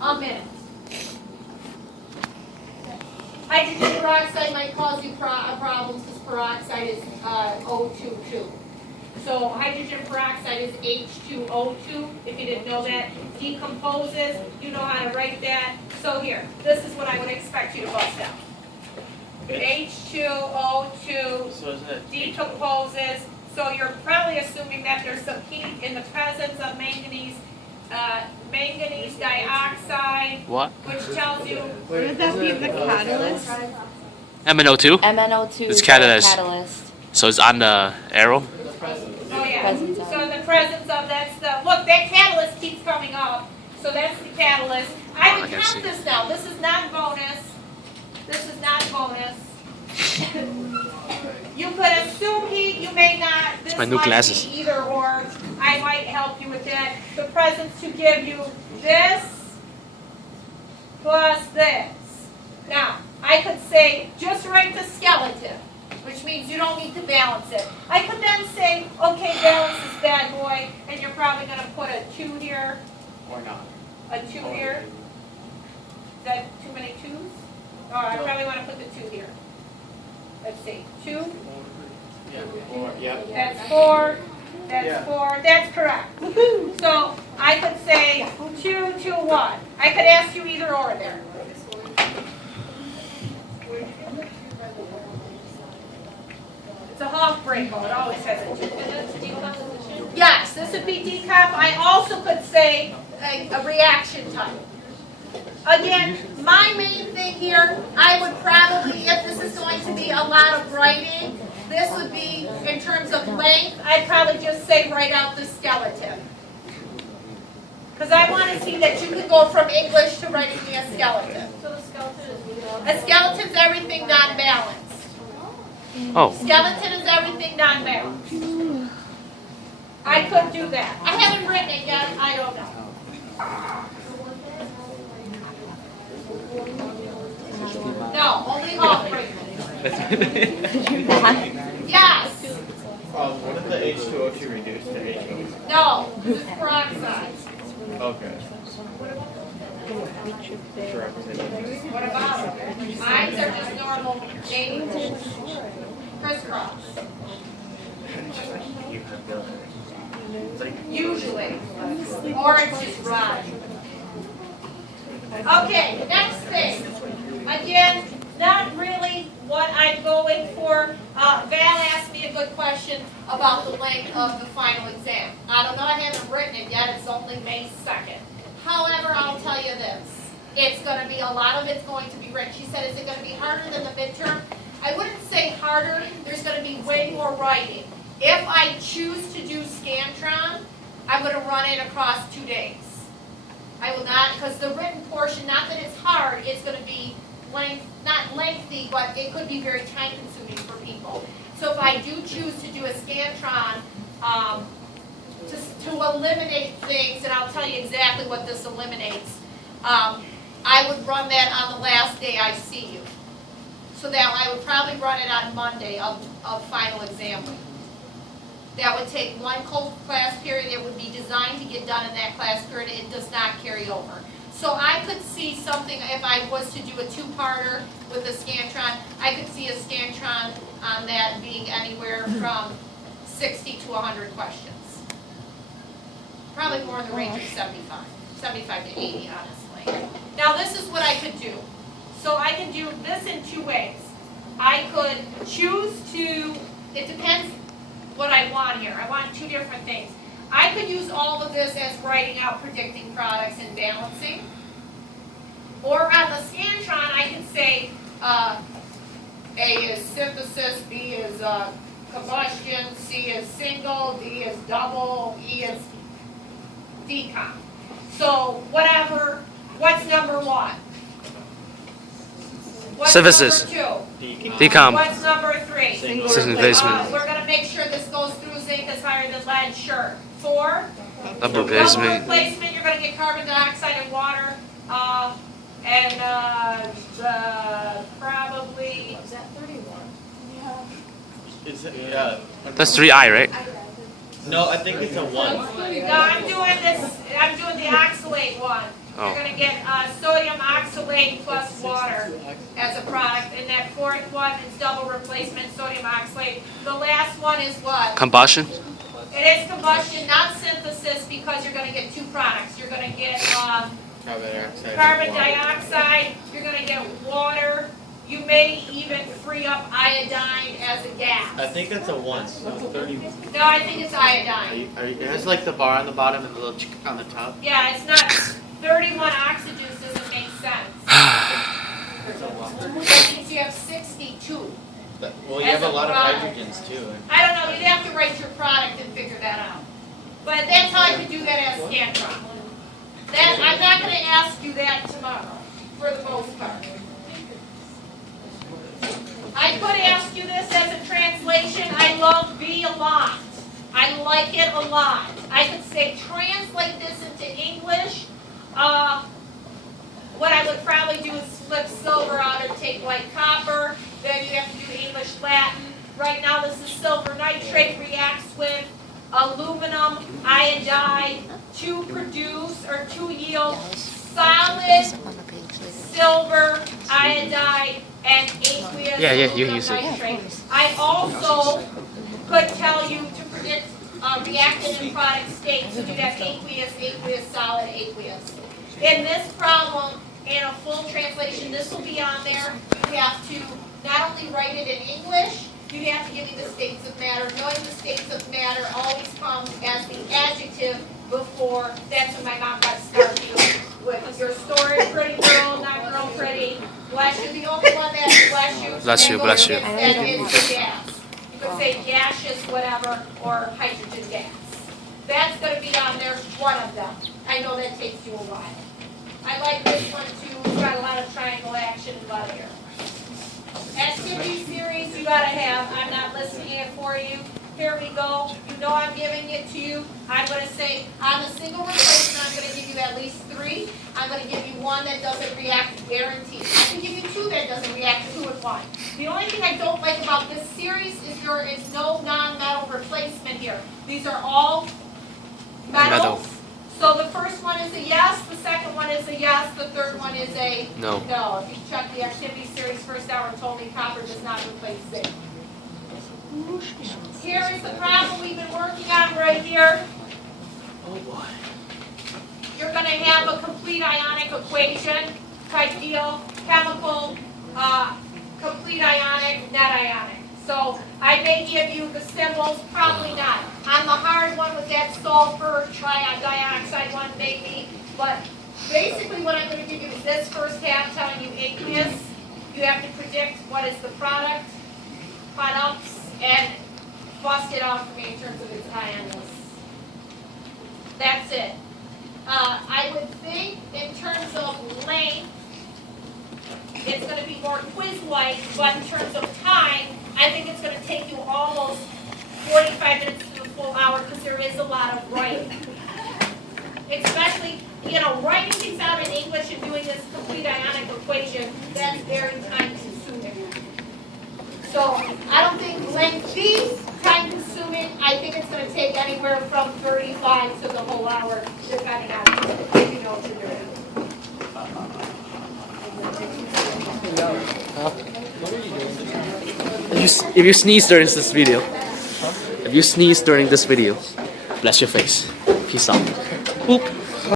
a minute. Hydrogen peroxide might cause you problems because peroxide is O2. So hydrogen peroxide is H2O2, if you didn't know that. Decomposes, you know how to write that. So here, this is what I would expect you to bust out. H2O2 decomposes, so you're probably assuming that there's some heat in the presence of manganese dioxide, What? which tells you... Would that be the catalyst? MnO2? MnO2 It's is catalyst. the catalyst. So it's on the arrow? Oh yeah, Presence of. so the presence of that stuff. Look, that catalyst keeps coming up, so that's the catalyst. I would I can count see. this now. This is not bonus. This is not bonus. You could assume heat, you may not. This my new might glasses. be either or. I might help you with that. The presence to give you this plus this. Now, I could say, just write the skeleton, which means you don't need to balance it. I could then say, okay, balance this bad boy, and you're probably going to put a 2 here. Or not. A 2 here. Is that too many 2s? Oh, I probably want to put the 2 here. Let's see, 2. Yeah. Or, yeah. That's 4. That's Yeah. 4. That's correct. So I could say 2, 2, 1. I could ask you either or there. It's a half breako. It always has a 2. Yes, this would be decomp. I also could say a reaction type. Again, my main thing here, I would probably, if this is going to be a lot of writing, this would be, in terms of length, I'd probably just say write out the skeleton. Because I want to see that you can go from English to writing me a skeleton. So the skeleton is a skeleton's everything non-balanced. Oh. Skeleton is everything non-balanced. I could do that. I haven't written it yet. I don't know. No, only half break. Yes. What if the H2O2 reduced to H2O2? No, this is peroxide. Okay. What about them? Mine are just normal neighbors. Crisscross. Usually. Or it's just rye. Okay, next thing. Again, not really what I'm going for. Val asked me a good question about the length of the final exam. I don't know, I haven't written it yet. It's only May 2nd. However, I'll tell you this. It's going to be, a lot of it's going to be written. She said, is it going to be harder than the midterm? I wouldn't say harder. There's going to be way more writing. If I choose to do Scantron, I'm going to run it across 2 days. I will not, because the written portion, not that it's hard, it's going to be not lengthy, but it could be very time consuming for people. So if I do choose to do a Scantron, to eliminate things, and I'll tell you exactly what this eliminates, I would run that on the last day I see you. So that I would probably run it on Monday of final exam week. That would take one class period. It would be designed to get done in that class period. It does not carry over. So I could see something, if I was to do a 2-parter with a Scantron, I could see a Scantron on that being anywhere from 60 to 100 questions. Probably more in the range of 75 to 80, honestly. Now this is what I could do. So I can do this in 2 ways. I could choose to, it depends what I want here. I want 2 different things. I could use all of this as writing out predicting products and balancing. Or on the Scantron, I can say A is synthesis, B is combustion, C is single, D is double, E is decomp. So whatever, what's number 1? What's Synthesis. number 2? Decomp. What's number 3? System replacement. We're going to make sure this goes through. Zinc is higher than lead, sure. 4? Number Number replacement. replacement, you're going to get carbon dioxide and water. Probably... Is that 31? Is it, yeah. That's 3I, right? No, I think it's a 1. No, I'm doing the oxalate one. Oh. You're going to get sodium oxalate plus water as a product. And that fourth one is double replacement sodium oxalate. The last one is what? Combustion? It is combustion, not synthesis, because you're going to get two products. You're going to get Carbon dioxide. carbon dioxide, you're going to get water. You may even free up iodine as a gas. I think that's a 1. So 30. No, I think it's iodine. It has like the bar on the bottom and the little chick on the top. Yeah, it's not 31 oxygens doesn't make sense. That means you have 62. Well, you As have a a lot of product. hydrogens too. I don't know, you'd have to write your product and figure that out. But that's how I could do that as Scantron. I'm not going to ask you that tomorrow, for the most part. I could ask you this as a translation. I love B a lot. I like it a lot. I could say translate this into English. What I would probably do is flip silver out and take white copper. Then you have to do English Latin. Right now this is silver nitrate reacts with aluminum iodide to produce or to yield solid silver iodide and aqueous you aluminum use it. nitrate. I also could tell you to predict reactant and product states. So you'd have aqueous, solid, aqueous. In this problem, in a full translation, this will be on there. You have to not only write it in English, you have to give me the states of matter. Knowing the states of matter always comes as the adjective before. That's when my mom got started with your story, pretty girl, not girl pretty. Bless you. The only one that bless you. Bless you, bless you. That is the gas. You could say gaseous whatever or hydrogen gas. That's going to be on there, one of them. I know that takes you a while. I like this one too. It's got a lot of triangle action and a lot of air. Activity series you got to have. I'm not listing it for you. Here we go. You know I'm giving it to you. I'm going to say on the single replacement, I'm going to give you at least 3. I'm going to give you 1 that doesn't react, guaranteed. I can give you 2 that doesn't react, 2 and 1. The only thing I don't like about this series is there is no non-metal replacement here. These are all metals. So the first one is a yes, the second one is a yes, the third one is a No. no. If you check the activity series first hour, told me copper does not replace zinc. Here is the problem we've been working on right here. Oh boy. You're going to have a complete ionic equation type deal, chemical, complete ionic, net ionic. So I may give you the symbols, probably not. On the hard one with that sulfur dioxide one, maybe. But basically what I'm going to give you is this first half telling you aqueous. You have to predict what is the product, products, and bust it out for me in terms of its ions. That's it. I would think in terms of length, it's going to be more quiz-like, but in terms of time, I think it's going to take you almost 45 minutes to the full hour because there is a lot of writing. Especially, writing things out in English and doing this complete ionic equation, that's very time-consuming. So I don't think lengthy, time-consuming. I think it's going to take anywhere from 35 to the whole hour, depending on if you know what you're doing. If you sneeze during this video, bless your face. Peace out. Boop.